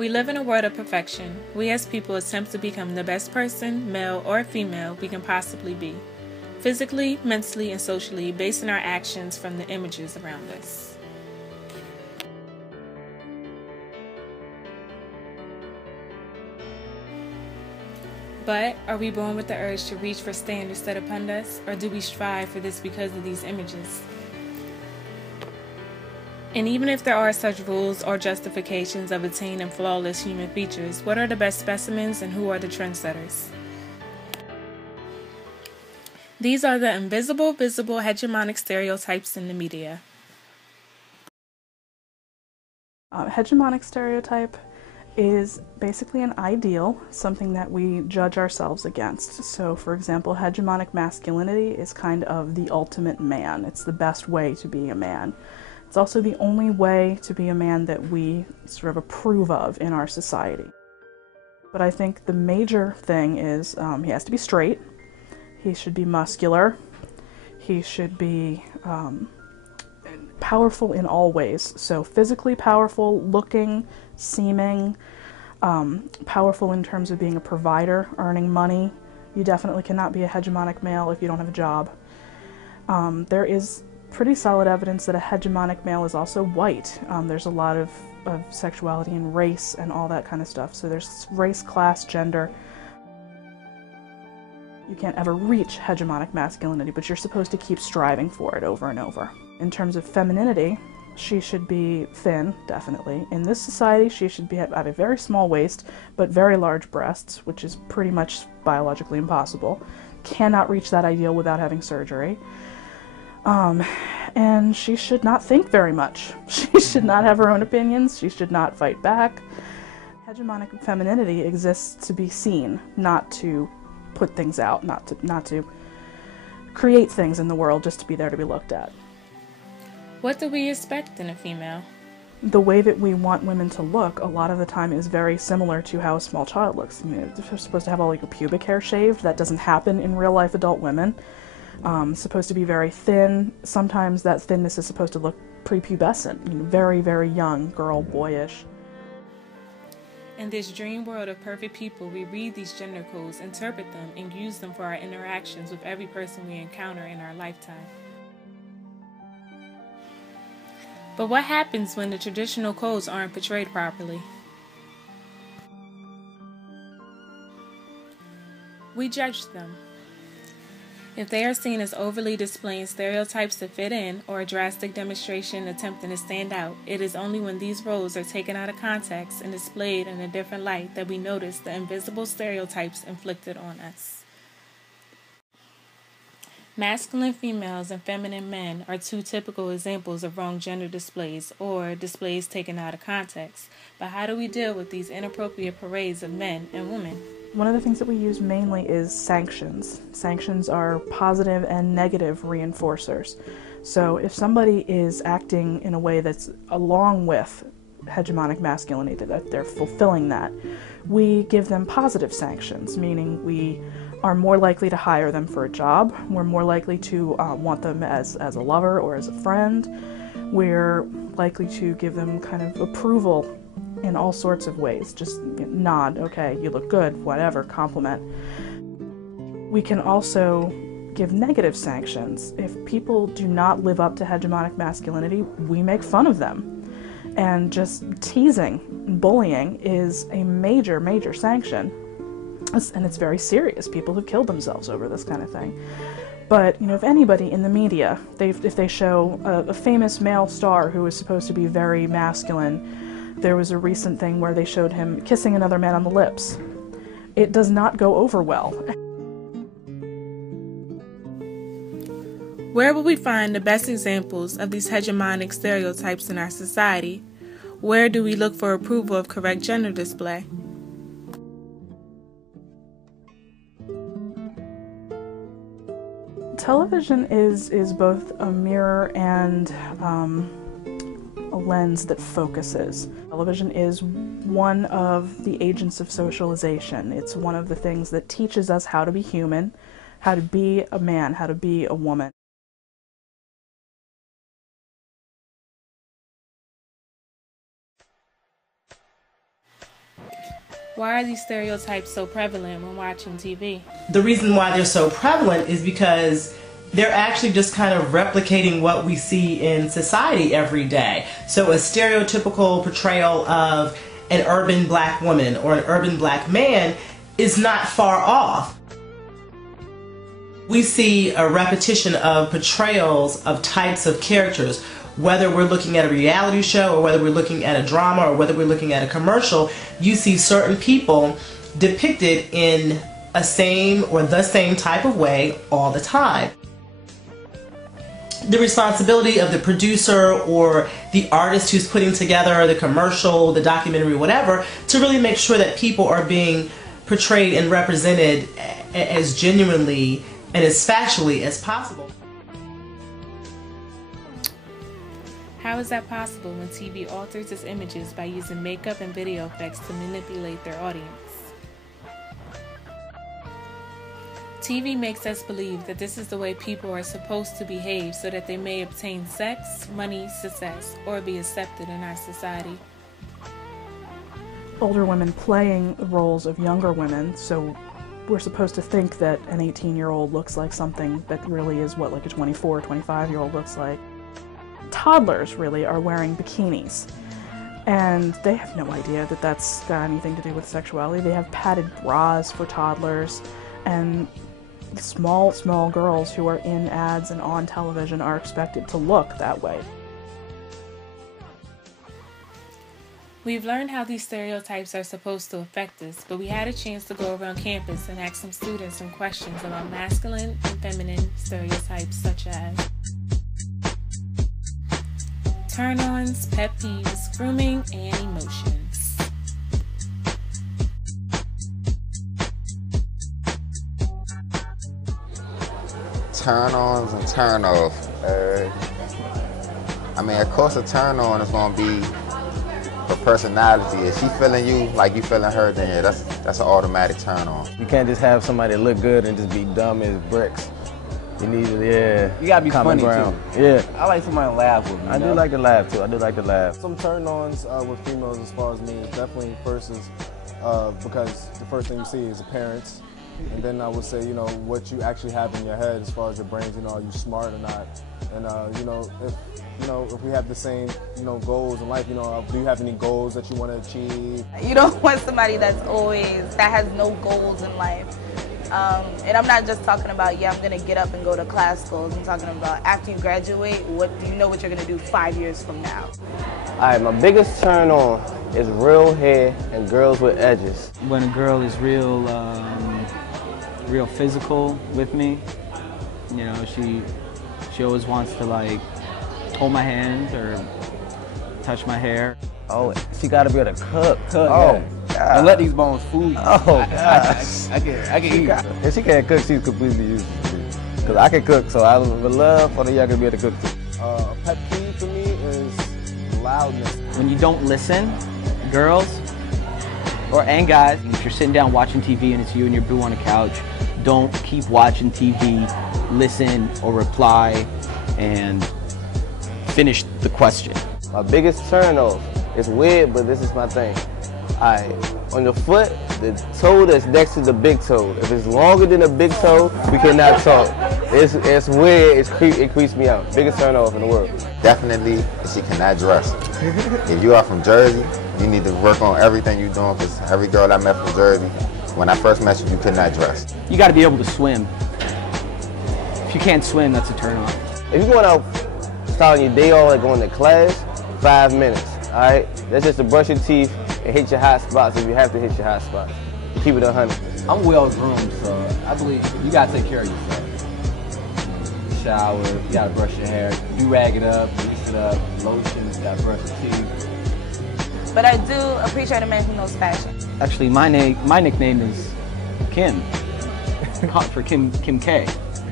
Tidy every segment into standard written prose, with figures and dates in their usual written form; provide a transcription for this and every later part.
We live in a world of perfection. We as people attempt to become the best person, male or female, we can possibly be, physically, mentally, and socially, based on our actions from the images around us. But are we born with the urge to reach for standards set upon us, or do we strive for this because of these images? And even if there are such rules or justifications of attaining flawless human features, what are the best specimens and who are the trendsetters? These are the invisible, visible, hegemonic stereotypes in the media. Hegemonic stereotype is basically an ideal, something that we judge ourselves against. So, for example, hegemonic masculinity is kind of the ultimate man. It's the best way to be a man. It's also the only way to be a man that we sort of approve of in our society. But I think the major thing is he has to be straight, he should be muscular, he should be powerful in all ways. So physically powerful, looking, seeming, powerful in terms of being a provider, earning money. You definitely cannot be a hegemonic male if you don't have a job. There is pretty solid evidence that a hegemonic male is also white. There's a lot of sexuality and race and all that kind of stuff. So there's race, class, gender. You can't ever reach hegemonic masculinity, but you're supposed to keep striving for it over and over. In terms of femininity, she should be thin, definitely. In this society, she should have a very small waist, but very large breasts, which is pretty much biologically impossible. Cannot reach that ideal without having surgery. And she should not think very much. She should not have her own opinions. She should not fight back. Hegemonic femininity exists to be seen, not to put things out, not to create things in the world just to be there to be looked at. What do we expect in a female? The way that we want women to look a lot of the time is very similar to how a small child looks. I mean, they're supposed to have all your pubic hair shaved. That doesn't happen in real life adult women. Supposed to be very thin. Sometimes that thinness is supposed to look prepubescent, very, very young, girl, boyish. In this dream world of perfect people, we read these gender codes, interpret them, and use them for our interactions with every person we encounter in our lifetime. But what happens when the traditional codes aren't portrayed properly? We judge them. If they are seen as overly displaying stereotypes to fit in, or a drastic demonstration attempting to stand out, it is only when these roles are taken out of context and displayed in a different light that we notice the invisible stereotypes inflicted on us. Masculine females and feminine men are two typical examples of wrong gender displays, or displays taken out of context. But how do we deal with these inappropriate parades of men and women? One of the things that we use mainly is sanctions. Sanctions are positive and negative reinforcers. So if somebody is acting in a way that's along with hegemonic masculinity, that they're fulfilling that, we give them positive sanctions, meaning we are more likely to hire them for a job, we're more likely to want them as a lover or as a friend, we're likely to give them kind of approval in all sorts of ways, just nod, okay, you look good, whatever, compliment. We can also give negative sanctions. If people do not live up to hegemonic masculinity, we make fun of them. And just teasing and bullying is a major, major sanction. And it's very serious. People have killed themselves over this kind of thing. But, if anybody in the media, if they show a famous male star who is supposed to be very masculine, there was a recent thing where they showed him kissing another man on the lips. It does not go over well. Where will we find the best examples of these hegemonic stereotypes in our society? Where do we look for approval of correct gender display? Television is both a mirror and a lens that focuses. Television is one of the agents of socialization. It's one of the things that teaches us how to be human, how to be a man, how to be a woman. Why are these stereotypes so prevalent when watching TV? The reason why they're so prevalent is because they're actually just kind of replicating what we see in society every day. So a stereotypical portrayal of an urban black woman or an urban black man is not far off. We see a repetition of portrayals of types of characters. Whether we're looking at a reality show or whether we're looking at a drama or whether we're looking at a commercial, you see certain people depicted in a same or the same type of way all the time. The responsibility of the producer or the artist who's putting together the commercial, the documentary, whatever, to really make sure that people are being portrayed and represented as genuinely and as factually as possible. How is that possible when TV alters its images by using makeup and video effects to manipulate their audience? TV makes us believe that this is the way people are supposed to behave so that they may obtain sex, money, success, or be accepted in our society. Older women playing the roles of younger women, so we're supposed to think that an 18-year-old looks like something that really is what like a 24, 25-year-old looks like. Toddlers really are wearing bikinis, and they have no idea that that's got anything to do with sexuality. They have padded bras for toddlers, and small girls who are in ads and on television are expected to look that way. We've learned how these stereotypes are supposed to affect us, but we had a chance to go around campus and ask some students some questions about masculine and feminine stereotypes such as turn-ons, pet peeves, grooming, and emotions. Turn-ons and turn-offs. I mean, of course a turn-on is going to be her personality. If she feeling you like you feeling her, then yeah, that's an automatic turn-on. You can't just have somebody that look good and just be dumb as bricks. You need to, yeah. You gotta be funny ground. too. Yeah. I like somebody to laugh with me. I do like to laugh too. I do like to laugh. Some turn-ons with females, as far as me, is definitely first is because the first thing you see is appearance, and then I would say, you know, what you actually have in your head as far as your brains. You know, are you smart or not? And if we have the same, goals in life, do you have any goals that you want to achieve? You don't want somebody that has no goals in life. And I'm not just talking about, I'm going to get up and go to class goals. I'm talking about after you graduate, what do you know what you're going to do 5 years from now? All right, my biggest turn on is real hair and girls with edges. When a girl is real physical with me, she always wants to like hold my hand or touch my hair. Oh, she got to be able to cook. Oh. And let these bones fool you. Oh, gosh. I can eat. If she can't cook, she's completely useless to me. Because I can cook, so I would love for the young to be able to cook too. A pet peeve for me is loudness. When you don't listen, girls and guys, if you're sitting down watching TV and it's you and your boo on a couch, don't keep watching TV, listen or reply and finish the question. My biggest turn off, it's weird, but this is my thing. Alright, on the foot, the toe that's next to the big toe. If it's longer than the big toe, we cannot talk. It's weird, it creeps me out. Biggest turn off in the world. Definitely, she cannot dress. If you are from Jersey, you need to work on everything you're doing, because every girl I met from Jersey, when I first met you, you could not dress. You got to be able to swim. If you can't swim, that's a turn on. If you're going out, starting your day off, like going to class, 5 minutes, alright? That's just to brush your teeth and hit your hot spots if you have to hit your hot spots. Keep it 100. I'm well groomed, so I believe you gotta take care of yourself. Shower, you gotta brush your hair, do rag it up, grease it up, lotion, you gotta brush your teeth. But I do appreciate a man who knows fashion. Actually, my nickname is Kim, for Kim K.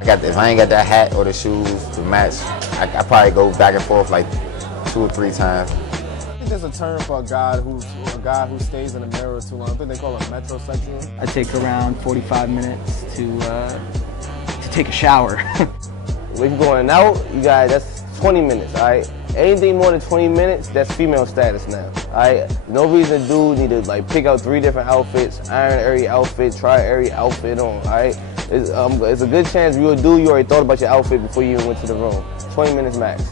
If I ain't got that hat or the shoes to match, I probably go back and forth like 2 or 3 times. I think there's a term for a guy who stays in the mirror too long. I think they call it metrosexual. I take around 45 minutes to take a shower. If you're going out, you guys, that's 20 minutes, all right? Anything more than 20 minutes, that's female status now. Alright? No reason a dude need to like pick out 3 different outfits, iron every outfit, try every outfit on. Alright? It's a good chance you're a dude, you already thought about your outfit before you even went to the room. 20 minutes max.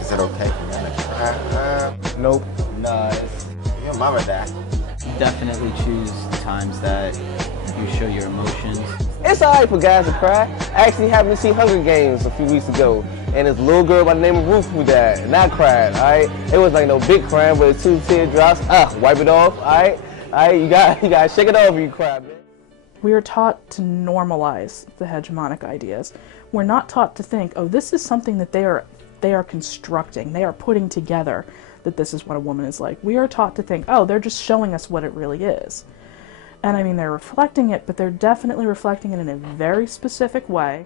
Is it okay for men to cry? Nope. Nah, Your mama died. Definitely choose times that you show your emotions. It's alright for guys to cry. I actually happened to see Hunger Games a few weeks ago, and this little girl by the name of Ruth who died, and I cried, alright? It was like no big crying, but 2 teardrops, wipe it off, alright? Alright, you gotta shake it off when you cry, man. We are taught to normalize the hegemonic ideas. We're not taught to think, oh, this is something that they are constructing, they are putting together, that this is what a woman is like. We are taught to think, oh, they're just showing us what it really is. And I mean, they're reflecting it, but they're definitely reflecting it in a very specific way.